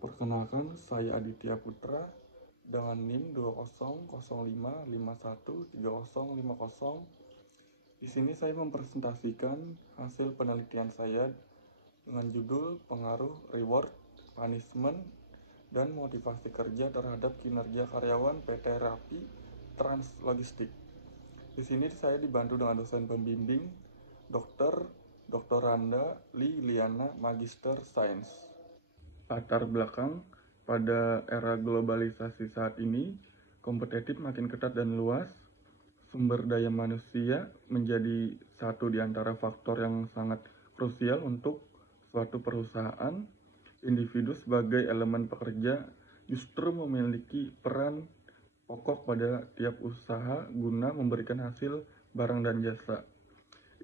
Perkenalkan, saya Aditya Putra dengan NIM 2005513050. Di sini saya mempresentasikan hasil penelitian saya dengan judul Pengaruh Reward, Punishment, dan Motivasi Kerja terhadap Kinerja Karyawan PT Rapi Trans Logistik. Di sini saya dibantu dengan dosen pembimbing, Dr. Randa Liliana, Magister Sains. Latar belakang, pada era globalisasi saat ini, kompetitif makin ketat dan luas. Sumber daya manusia menjadi satu di antara faktor yang sangat krusial untuk suatu perusahaan. Individu sebagai elemen pekerja justru memiliki peran pokok pada tiap usaha guna memberikan hasil barang dan jasa.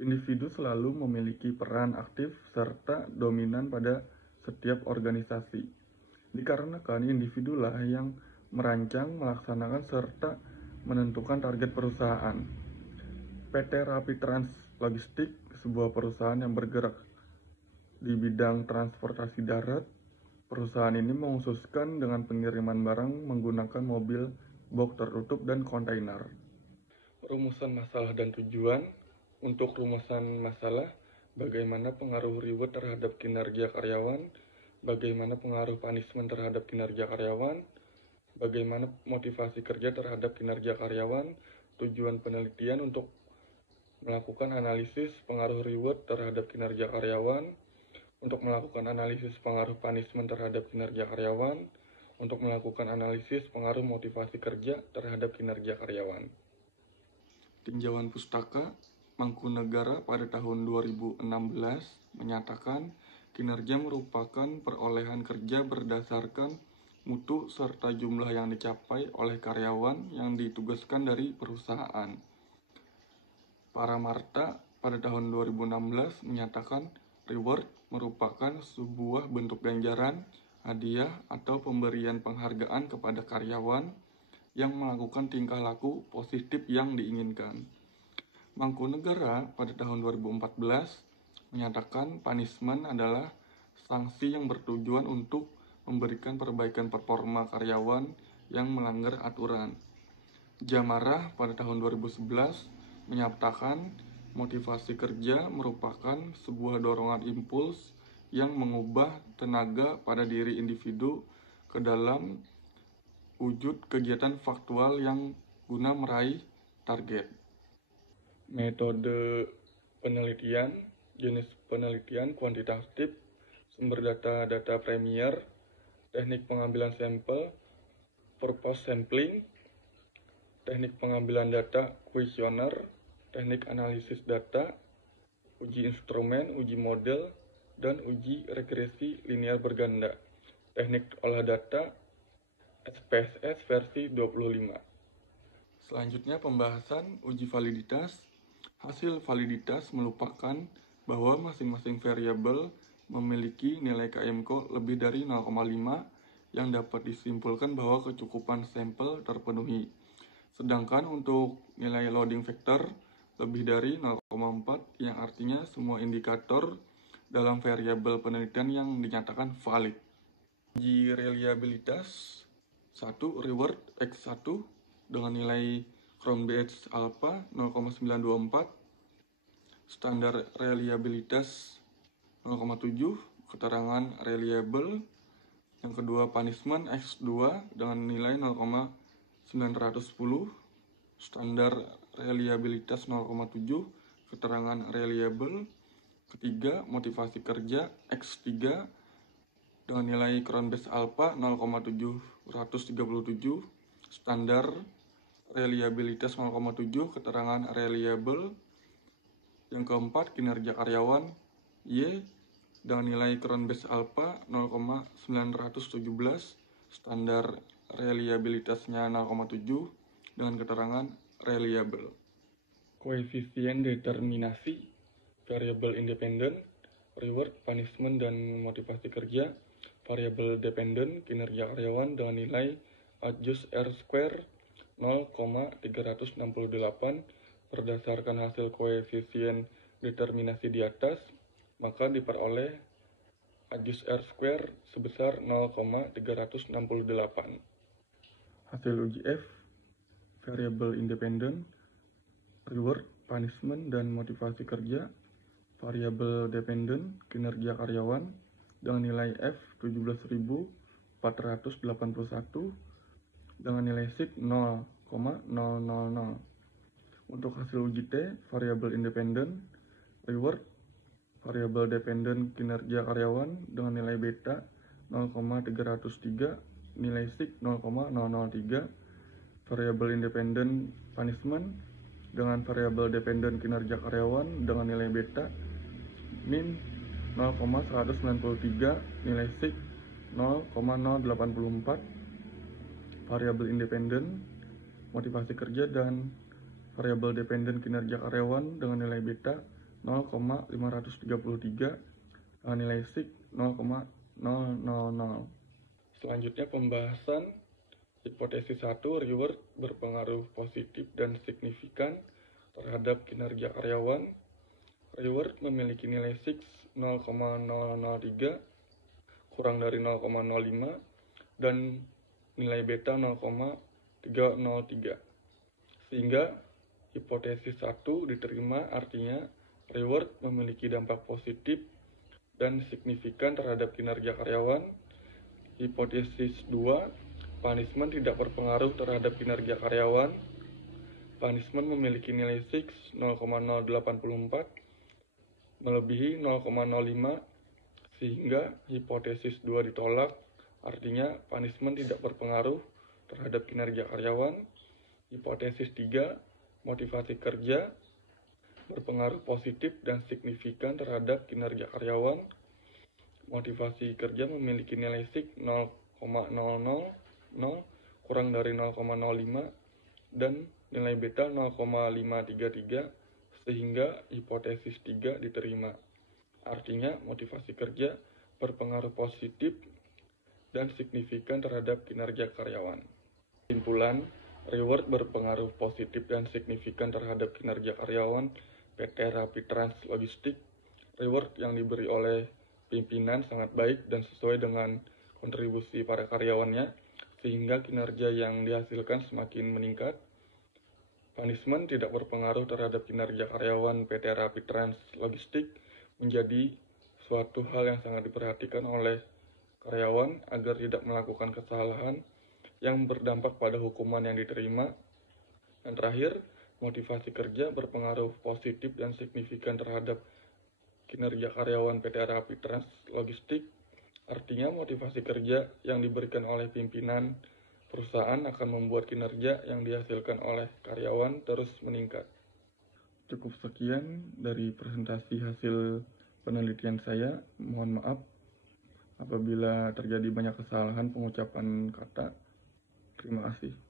Individu selalu memiliki peran aktif serta dominan pada setiap organisasi. Dikarenakan individulah yang merancang, melaksanakan, serta menentukan target perusahaan. PT Rapi Trans Logistik, sebuah perusahaan yang bergerak di bidang transportasi darat. Perusahaan ini mengkhususkan dengan pengiriman barang menggunakan mobil box tertutup dan kontainer. Rumusan masalah dan tujuan. Untuk rumusan masalah, bagaimana pengaruh reward terhadap kinerja karyawan, bagaimana pengaruh punishment terhadap kinerja karyawan, bagaimana motivasi kerja terhadap kinerja karyawan, tujuan penelitian untuk melakukan analisis pengaruh reward terhadap kinerja karyawan, untuk melakukan analisis pengaruh punishment terhadap kinerja karyawan, untuk melakukan analisis pengaruh motivasi kerja terhadap kinerja karyawan. Tinjauan pustaka Mangkunegara pada tahun 2016 menyatakan kinerja merupakan perolehan kerja berdasarkan mutu serta jumlah yang dicapai oleh karyawan yang ditugaskan dari perusahaan. Paramarta pada tahun 2016 menyatakan reward merupakan sebuah bentuk ganjaran, hadiah, atau pemberian penghargaan kepada karyawan yang melakukan tingkah laku positif yang diinginkan. Mangkunegara pada tahun 2014 menyatakan punishment adalah sanksi yang bertujuan untuk memberikan perbaikan performa karyawan yang melanggar aturan. Jamarah pada tahun 2011 menyatakan motivasi kerja merupakan sebuah dorongan impuls yang mengubah tenaga pada diri individu ke dalam wujud kegiatan faktual yang guna meraih target. Metode penelitian, jenis penelitian kuantitatif, sumber data premier, teknik pengambilan sampel, purpose sampling, teknik pengambilan data kuesioner, teknik analisis data, uji instrumen, uji model, dan uji regresi linear berganda, teknik olah data, SPSS versi 25. Selanjutnya pembahasan uji validitas. Hasil validitas melupakan bahwa masing-masing variabel memiliki nilai KMCO lebih dari 0,5 yang dapat disimpulkan bahwa kecukupan sampel terpenuhi. Sedangkan untuk nilai loading factor lebih dari 0,4 yang artinya semua indikator dalam variabel penelitian yang dinyatakan valid. Uji reliabilitas 1 reward X1 dengan nilai Crown BH alpha 0,924, standar reliabilitas 0,7, keterangan reliable. Yang kedua punishment X2 dengan nilai 0,910, standar reliabilitas 0,7, keterangan reliable. Ketiga motivasi kerja X3 dengan nilai Crown Base Alpha 0,737, standar reliabilitas 0,7, keterangan reliable. Yang keempat kinerja karyawan Y dengan nilai Crown Base Alpha 0,917, standar reliabilitasnya 0,7 dengan keterangan reliable. Koefisien determinasi variabel independen, reward, punishment, dan motivasi kerja. Variabel dependen, kinerja karyawan dengan nilai adjust R square 0,368 berdasarkan hasil koefisien determinasi di atas, maka diperoleh Radius R² sebesar 0,368. Hasil uji F, variabel independen, reward, punishment, dan motivasi kerja, variabel dependen, kinerja karyawan, dengan nilai F 17.481, dengan nilai SIG 0,000. Untuk hasil uji T, variabel independen, reward, variabel dependen, kinerja karyawan, dengan nilai beta 0,303, nilai SIG 0,003, variabel independen punishment dengan variabel dependen kinerja karyawan dengan nilai beta min 0,193, nilai SIG 0,084, variabel independen motivasi kerja dan variabel dependen kinerja karyawan dengan nilai beta 0,533 dengan nilai SIG 0,000. Selanjutnya pembahasan hipotesis 1, reward berpengaruh positif dan signifikan terhadap kinerja karyawan. Reward memiliki nilai SIG 0,003 kurang dari 0,05 dan nilai beta 0,303. Sehingga hipotesis 1 diterima, artinya reward memiliki dampak positif dan signifikan terhadap kinerja karyawan. Hipotesis 2, punishment tidak berpengaruh terhadap kinerja karyawan. Punishment memiliki nilai SIG 0,084 melebihi 0,05 sehingga hipotesis 2 ditolak, artinya punishment tidak berpengaruh terhadap kinerja karyawan. Hipotesis 3, motivasi kerja berpengaruh positif dan signifikan terhadap kinerja karyawan. Motivasi kerja memiliki nilai SIG 0,000 kurang dari 0,05 dan nilai beta 0,533 sehingga hipotesis 3 diterima. Artinya motivasi kerja berpengaruh positif dan signifikan terhadap kinerja karyawan. Kesimpulan, reward berpengaruh positif dan signifikan terhadap kinerja karyawan PT Rapid Trans Logistik. Reward yang diberi oleh pimpinan sangat baik dan sesuai dengan kontribusi para karyawannya, sehingga kinerja yang dihasilkan semakin meningkat. Punishment tidak berpengaruh terhadap kinerja karyawan PT Rapid Trans Logistik menjadi suatu hal yang sangat diperhatikan oleh karyawan agar tidak melakukan kesalahan yang berdampak pada hukuman yang diterima. Dan terakhir, motivasi kerja berpengaruh positif dan signifikan terhadap kinerja karyawan PT Rapid Trans Logistik, artinya motivasi kerja yang diberikan oleh pimpinan perusahaan akan membuat kinerja yang dihasilkan oleh karyawan terus meningkat. Cukup sekian dari presentasi hasil penelitian saya. Mohon maaf apabila terjadi banyak kesalahan pengucapan kata. Terima kasih.